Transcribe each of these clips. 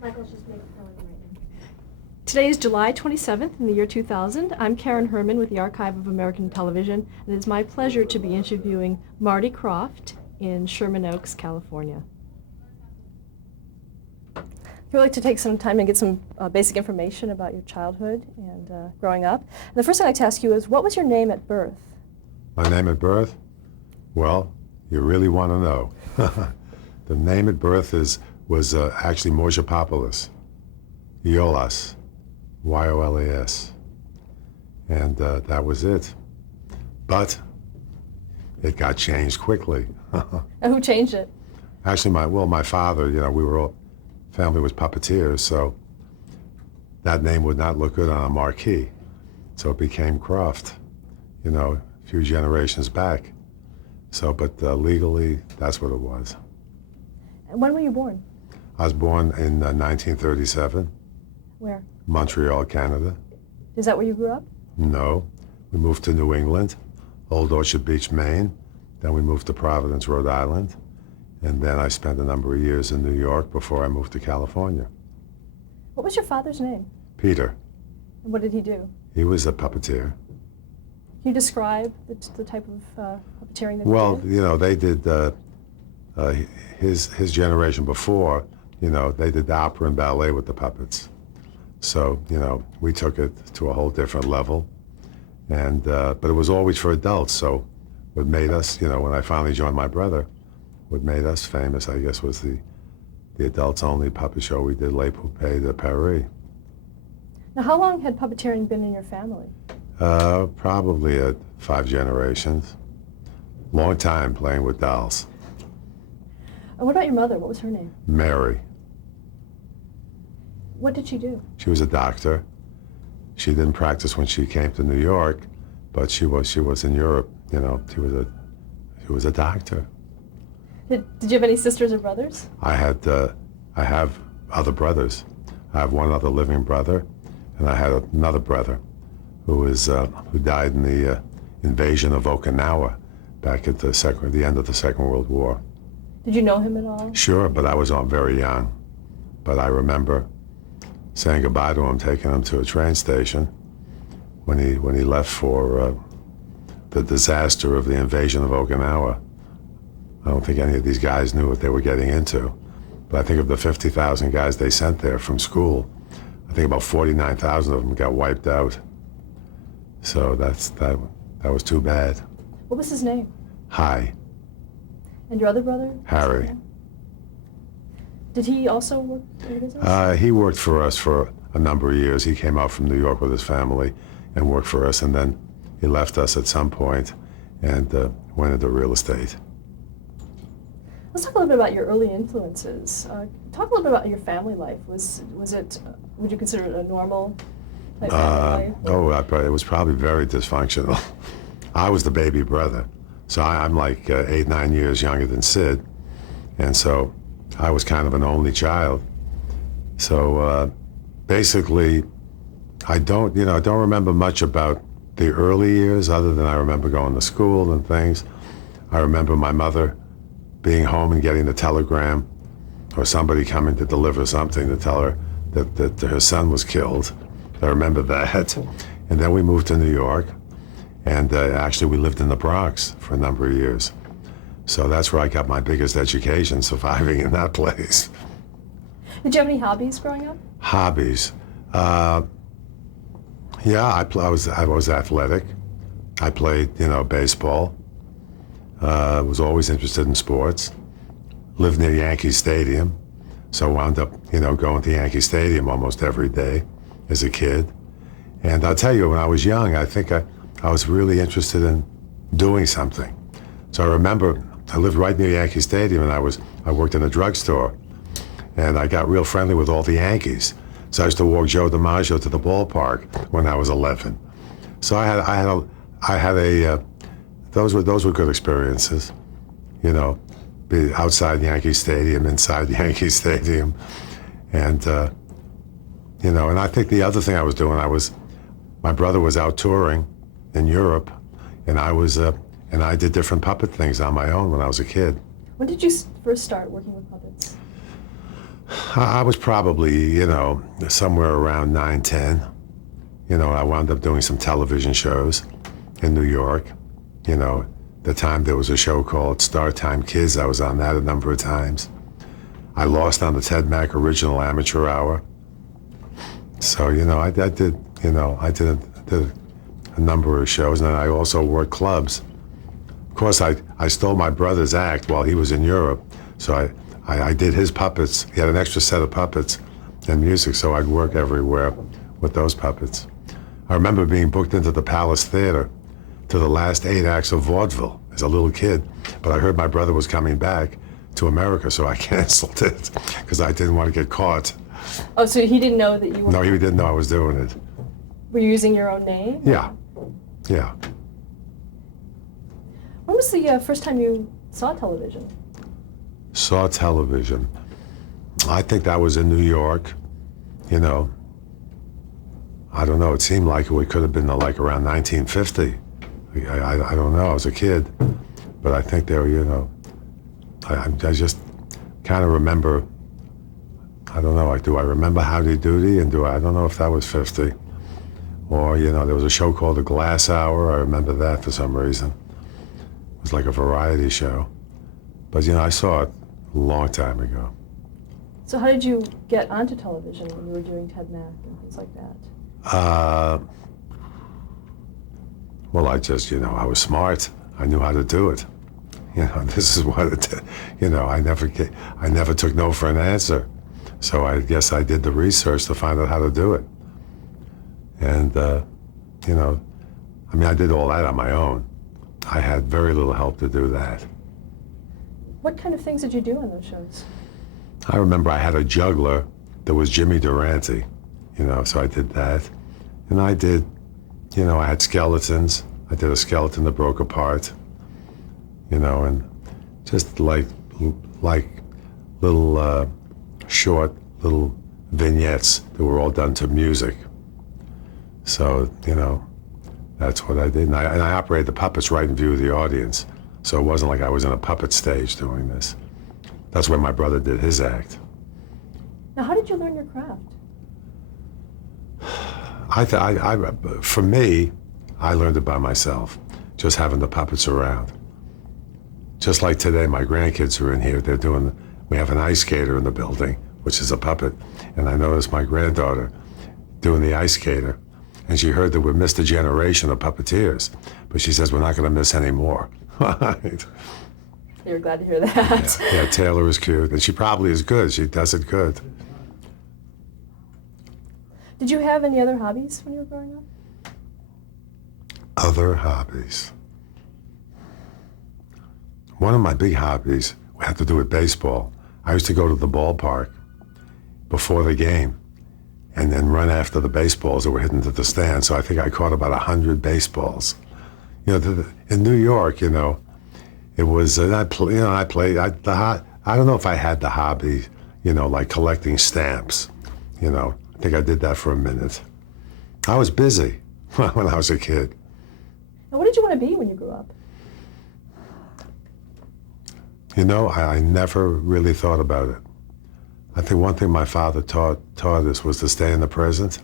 Michael's just making fun of me right now. Today is July 27th in the year 2000. I'm Karen Herman with the Archive of American Television, and it's my pleasure to be interviewing Marty Krofft in Sherman Oaks, California. I'd like to take some time and get some basic information about your childhood and growing up. And the first thing I'd like to ask you is, what was your name at birth? My name at birth? Well, you really want to know. The name at birth was actually Morzapopoulos, Iolas, Y-O-L-A-S. And that was it. But it got changed quickly. And who changed it? Actually, my father, family was puppeteers, so that name would not look good on a marquee. So it became Krofft, a few generations back. So, but legally, that's what it was. And when were you born? I was born in 1937. Where? Montreal, Canada. Is that where you grew up? No. We moved to New England, Old Orchard Beach, Maine. Then we moved to Providence, Rhode Island. And then I spent a number of years in New York before I moved to California. What was your father's name? Peter. And what did he do? He was a puppeteer. Can you describe the type of puppeteering that he did? They did, his generation before, they did the opera and ballet with the puppets. So, we took it to a whole different level. And, but it was always for adults. So what made us, when I finally joined my brother, what made us famous, I guess, was the adults-only puppet show we did, Les Poupées de Paris. Now, how long had puppeteering been in your family? Probably 5 generations. Long time playing with dolls. And what about your mother? What was her name? Mary. What did she do? She was a doctor. She didn't practice when she came to New York, but she was in Europe. She was a doctor. Did you have any sisters or brothers? I have other brothers. I have one other living brother, and I had another brother who died in the invasion of Okinawa back at the end of the Second World War. Did you know him at all? Sure, but I was very young. But I remember saying goodbye to him, taking him to a train station when he left for the disaster of the invasion of Okinawa. I don't think any of these guys knew what they were getting into. But I think of the 50,000 guys they sent there from school, I think about 49,000 of them got wiped out. So that was too bad. What was his name? Hi. And your other brother? Harry. Did he also work in the business? He worked for us for a number of years. He came out from New York with his family and worked for us, and then he left us at some point and went into real estate. Let's talk a little bit about your early influences. Talk a little bit about your family life. Was it, would you consider it a normal type family life? It was probably very dysfunctional. I was the baby brother, so I'm like 8, 9 years younger than Sid, and so I was kind of an only child. So basically, I don't remember much about the early years other than I remember going to school and things. I remember my mother being home and getting the telegram or somebody coming to deliver something to tell her that her son was killed. I remember that. And then we moved to New York, and actually we lived in the Bronx for a number of years. So that's where I got my biggest education, surviving in that place. Did you have any hobbies growing up? Hobbies? Yeah, I was athletic. I played, baseball. Was always interested in sports. Lived near Yankee Stadium, so wound up, going to Yankee Stadium almost every day as a kid. And I'll tell you, when I was young, I think I was really interested in doing something. So I remember I lived right near Yankee Stadium, and I worked in a drugstore, and I got real friendly with all the Yankees. So I used to walk Joe DiMaggio to the ballpark when I was 11. So those were good experiences, be outside Yankee Stadium, inside Yankee Stadium, and and I think the other thing I was doing, my brother was out touring in Europe, and I did different puppet things on my own when I was a kid. When did you first start working with puppets? I was probably, somewhere around 9, 10. I wound up doing some television shows in New York. The time there was a show called Star Time Kids. I was on that a number of times. I lost on the Ted Mack Original Amateur Hour. So, I did a number of shows, and then I also worked clubs. Of course, I stole my brother's act while he was in Europe. So I did his puppets. He had an extra set of puppets and music, so I'd work everywhere with those puppets. I remember being booked into the Palace Theater to the last 8 acts of vaudeville as a little kid, but I heard my brother was coming back to America, so I canceled it because I didn't want to get caught. Oh, so he didn't know that you were... No, he didn't know I was doing it. Were you using your own name? Yeah. Yeah. When was the first time you saw television? Saw television. I think that was in New York. I don't know. It seemed like it could have been like around 1950. I don't know. I was a kid, but I think they were. I just kind of remember. I don't know. Do I remember Howdy Doody? And I don't know if that was 50. Or there was a show called The Glass Hour. I remember that for some reason. It was like a variety show. But I saw it a long time ago. So how did you get onto television when you were doing Ted Mack and things like that? Well, I just, I was smart. I knew how to do it. This is what it did. I never took no for an answer. So I guess I did the research to find out how to do it. And, I did all that on my own. I had very little help to do that. What kind of things did you do on those shows? I remember I had a juggler that was Jimmy Durante, so I did that. And I did, I had skeletons. I did a skeleton that broke apart, and just like little short little vignettes that were all done to music. So, that's what I did. And I operated the puppets right in view of the audience. So it wasn't like I was in a puppet stage doing this. That's where my brother did his act. Now, how did you learn your craft? For me, I learned it by myself, just having the puppets around. Just like today, my grandkids are in here. We have an ice skater in the building, which is a puppet. And I noticed my granddaughter doing the ice skater. And she heard that we missed a generation of puppeteers. But she says, we're not going to miss any more. Right. You're glad to hear that. Yeah, Taylor is cute. And she probably is good. She does it good. Did you have any other hobbies when you were growing up? Other hobbies. One of my big hobbies had to do with baseball. I used to go to the ballpark before the game and then run after the baseballs that were hit into the stand. So I think I caught about 100 baseballs. In New York, it was, I played, I don't know if I had the hobby, like collecting stamps. I think I did that for a minute. I was busy when I was a kid. Now, what did you want to be when you grew up? I never really thought about it. I think one thing my father taught us was to stay in the present.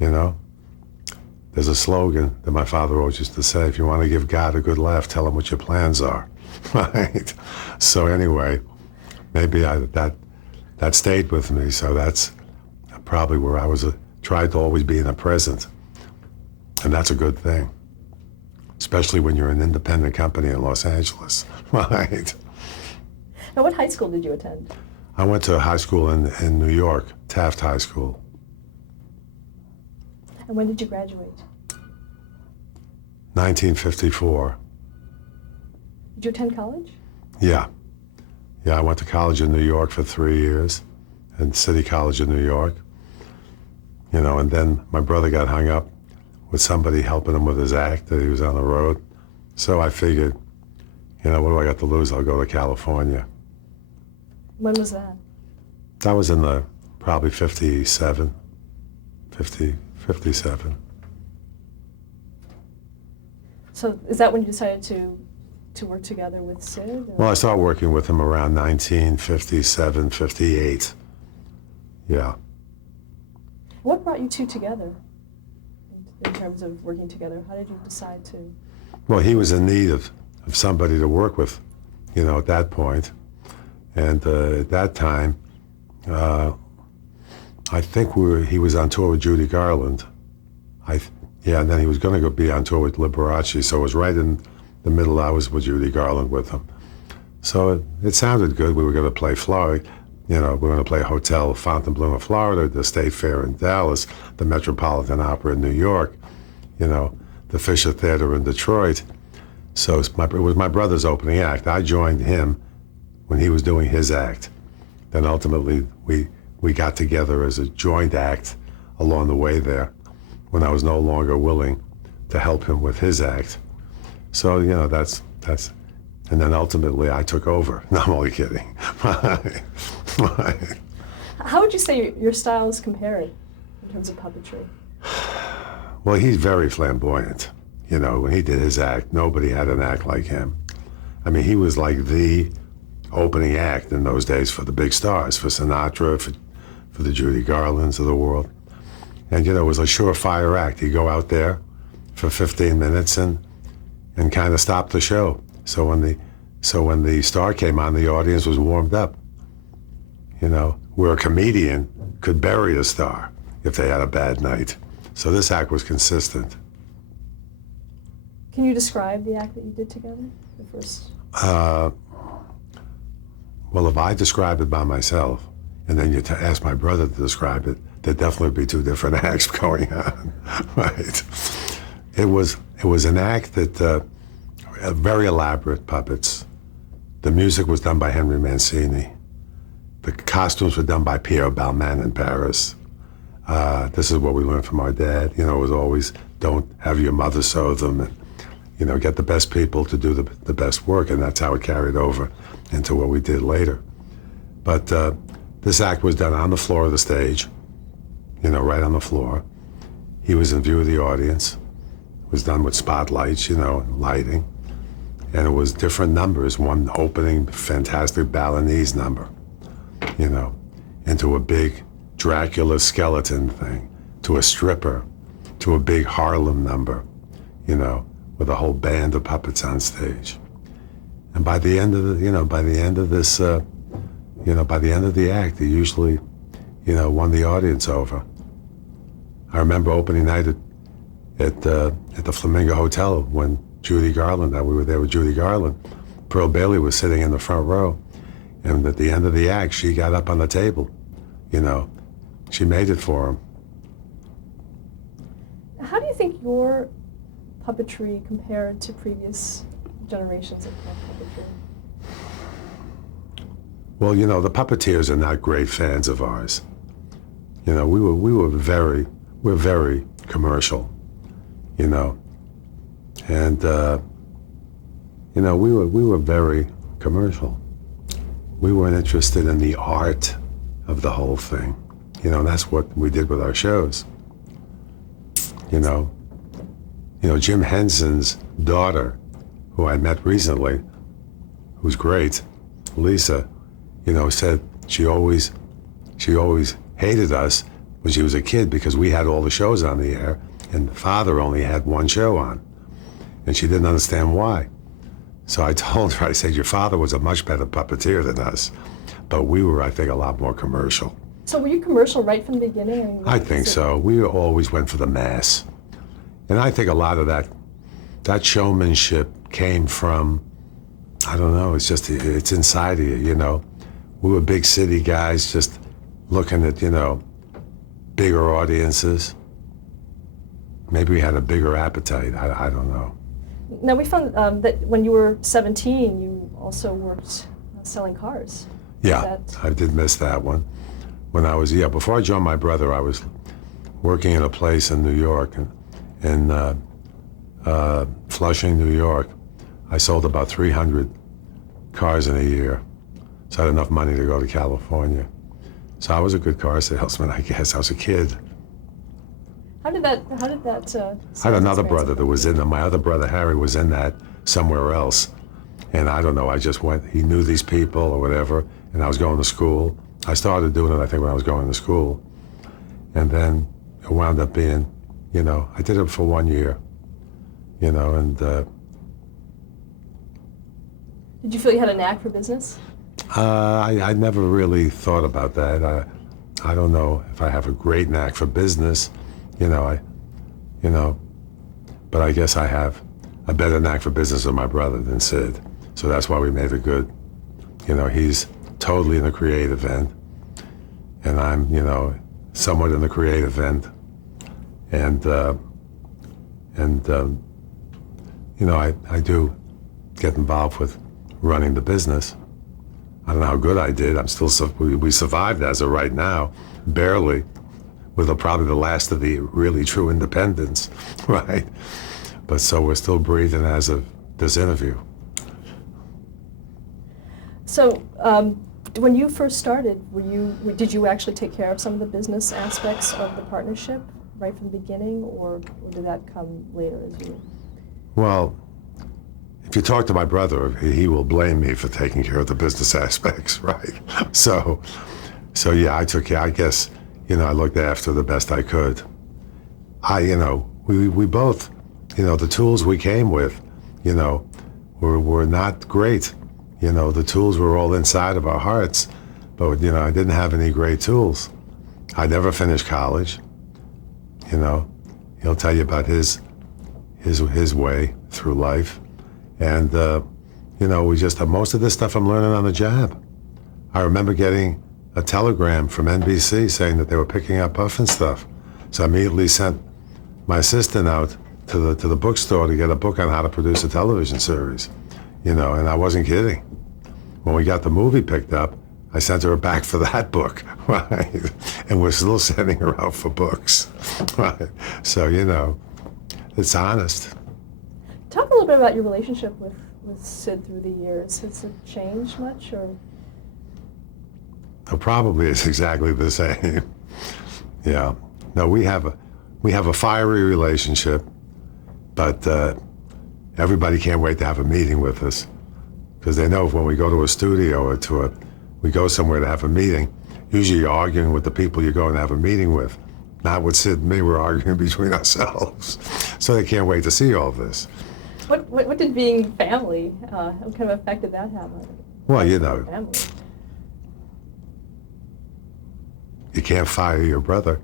There's a slogan that my father always used to say, if you want to give God a good laugh, tell him what your plans are, right? So anyway, maybe that stayed with me. So that's probably where I tried to always be in the present. And that's a good thing, especially when you're an independent company in Los Angeles, right? Now, what high school did you attend? I went to high school in New York, Taft High School. And when did you graduate? 1954. Did you attend college? Yeah. I went to college in New York for 3 years, and City College in New York. And then my brother got hung up with somebody helping him with his act that he was on the road. So I figured, what do I got to lose? I'll go to California. When was that? That was in the probably 57. So is that when you decided to work together with Sid? Or? Well, I started working with him around 1957, 58. Yeah. What brought you two together in terms of working together? How did you decide to? Well, he was in need of somebody to work with, at that point. And at that time, I think he was on tour with Judy Garland. And then he was going to be on tour with Liberace, so it was right in the middle. I was with Judy Garland with him. So it sounded good. We were going to play Florida. We were going to play Hotel Fontainebleau, Florida, the State Fair in Dallas, the Metropolitan Opera in New York, the Fisher Theater in Detroit. So it was my brother's opening act. I joined him when he was doing his act. Then ultimately we got together as a joint act along the way there when I was no longer willing to help him with his act. So, that's, and then ultimately I took over. No, I'm only kidding. How would you say your styles compared in terms of puppetry? Well, he's very flamboyant. When he did his act, nobody had an act like him. I mean, he was like the opening act in those days for the big stars, for Sinatra, for the Judy Garlands of the world. And, it was a surefire act. He'd go out there for 15 minutes and kind of stop the show. So when the star came on, the audience was warmed up. Where a comedian could bury a star if they had a bad night. So this act was consistent. Can you describe the act that you did together, the first? Well, if I describe it by myself, and then you ask my brother to describe it, there'd definitely be two different acts going on, right? It was an act that, very elaborate puppets. The music was done by Henry Mancini. The costumes were done by Pierre Balmain in Paris. This is what we learned from our dad. It was always, don't have your mother sew them, and, get the best people to do the best work, and that's how it carried over into what we did later. But this act was done on the floor of the stage, right on the floor. He was in view of the audience. It was done with spotlights, and lighting. And it was different numbers, one opening fantastic Balinese number, into a big Dracula skeleton thing, to a stripper, to a big Harlem number, with a whole band of puppets on stage. And by the end of by the end of the act, he usually, won the audience over. I remember opening night at the Flamingo Hotel when Judy Garland, we were there with Judy Garland. Pearl Bailey was sitting in the front row, and at the end of the act, she got up on the table. She made it for him. How do you think your puppetry compared to previous generations of puppetry? Well, the puppeteers are not great fans of ours. We're very commercial, and we were very commercial. We weren't interested in the art of the whole thing, and that's what we did with our shows. Jim Henson's daughter, who I met recently, who's great, Lisa, said she always hated us when she was a kid because we had all the shows on the air and father only had one show on. And she didn't understand why. So I told her, I said, your father was a much better puppeteer than us, but we were, I think, a lot more commercial. So were you commercial right from the beginning? I think so. We always went for the mass. And I think a lot of that showmanship came from, I don't know, it's inside of you, We were big city guys just looking at, bigger audiences. Maybe we had a bigger appetite, I don't know. Now, we found that when you were 17, you also worked selling cars. Yeah, I did miss that one. When I was, before I joined my brother, I was working in a place in New York, in Flushing, New York. I sold about 300 cars in a year, so I had enough money to go to California. So I was a good car salesman, I guess. I was a kid. How did that I had another brother that was in there. My other brother, Harry, was in that somewhere else. And I don't know, I just went, he knew these people or whatever, and I was going to school, I started doing it, I think, when I was going to school. And then it wound up being, I did it for 1 year, and Did you feel you had a knack for business? I never really thought about that. I don't know if I have a great knack for business, but I guess I have a better knack for business than my brother than Sid. So that's why we made it good. He's totally in the creative end, and I'm, somewhat in the creative end. And I do get involved with running the business. I don't know how good I did. We survived as of right now, barely, with probably the last of the really true independents, right? But so we're still breathing as of this interview. So, when you first started, did you actually take care of some of the business aspects of the partnership right from the beginning, or did that come later as you? Well, if you talk to my brother, he will blame me for taking care of the business aspects, right? So yeah, I took care. I guess, I looked after the best I could. We both, the tools we came with, were not great. The tools were all inside of our hearts, but, I didn't have any great tools. I never finished college. He'll tell you about his way through life. And, we just, most of this stuff I'm learning on the job. I remember getting a telegram from NBC saying that they were picking up Puffin stuff. So I immediately sent my assistant out to the bookstore to get a book on how to produce a television series, and I wasn't kidding. When we got the movie picked up, I sent her back for that book, right? And we're still sending her out for books, right? So, it's honest. Talk a little bit about your relationship with Sid through the years. Has it changed much, or? Probably it's exactly the same. Yeah. No, we have a fiery relationship, but everybody can't wait to have a meeting with us, because they know when we go to a studio or we go somewhere to have a meeting, usually you're arguing with the people you're going to have a meeting with. Not with Sid and me, we're arguing between ourselves. So they can't wait to see all this. What did being family, what kind of effect did that have on you? Well, Family. You can't fire your brother.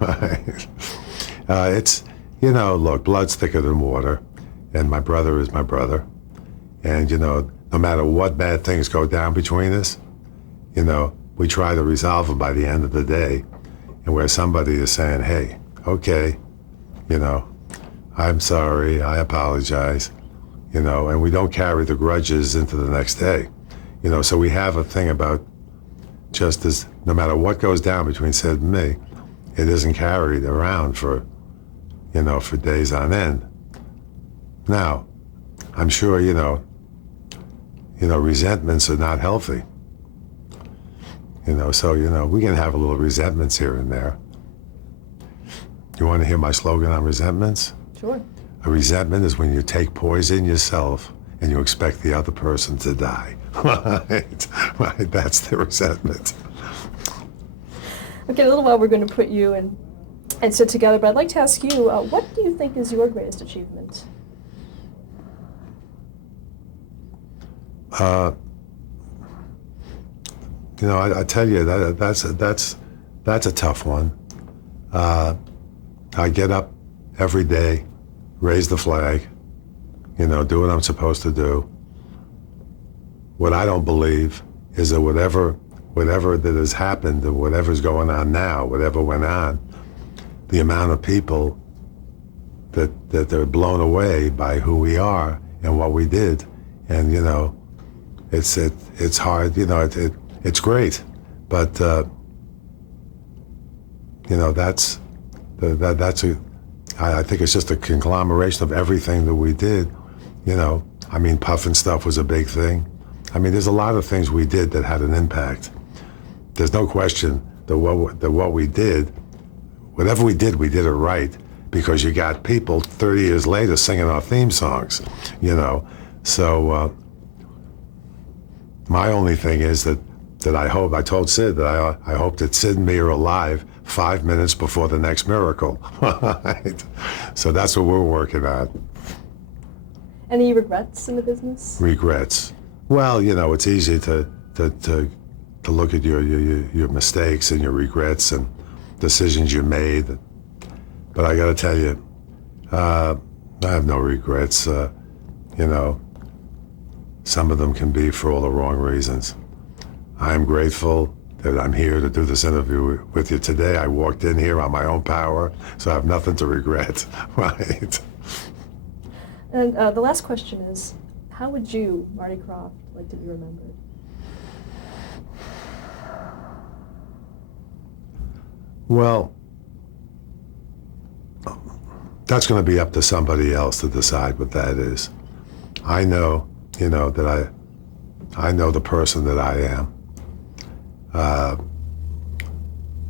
Right. It's, look, blood's thicker than water, and my brother is my brother. And, no matter what bad things go down between us, we try to resolve them by the end of the day. And where somebody is saying, hey, okay, I'm sorry, I apologize, and we don't carry the grudges into the next day. So we have a thing about just as no matter what goes down between Sid and me, it isn't carried around for days on end. Now, I'm sure, resentments are not healthy. So, we can have a little resentments here and there. You want to hear my slogan on resentments? Sure. A resentment is when you take poison yourself and you expect the other person to die. Right, that's the resentment. Okay, in a little while we're going to put you and Sid together, but I'd like to ask you, what do you think is your greatest achievement? I tell you, that's a tough one. I get up every day, raise the flag, do what I'm supposed to do. What I don't believe is that whatever that has happened, or whatever's going on now, whatever went on, the amount of people that they're blown away by who we are and what we did, and it's hard, it's great, but I think it's just a conglomeration of everything that we did. Puffin stuff was a big thing. There's a lot of things we did that had an impact. There's no question that what we did, whatever we did it right, because you got people 30 years later singing our theme songs, So my only thing is that that I told Sid that I hope that Sid and me are alive 5 minutes before the next miracle. Right? So that's what we're working on. Any regrets in the business? Regrets. Well, it's easy to look at your mistakes and your regrets and decisions you made. But I got to tell you, I have no regrets. Some of them can be for all the wrong reasons. I'm grateful that I'm here to do this interview with you today. I walked in here on my own power, so I have nothing to regret. Right? And the last question is, how would you, Marty Krofft, like to be remembered? Well, that's going to be up to somebody else to decide what that is. I know, that I know the person that I am.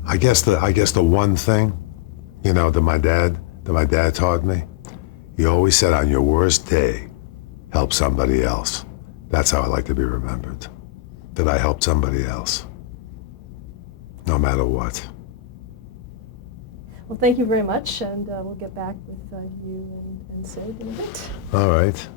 I guess the one thing, that my dad taught me, he always said, on your worst day, help somebody else. That's how I like to be remembered. That I helped somebody else, no matter what. Well, thank you very much, and we'll get back with you and Sid in a bit. All right.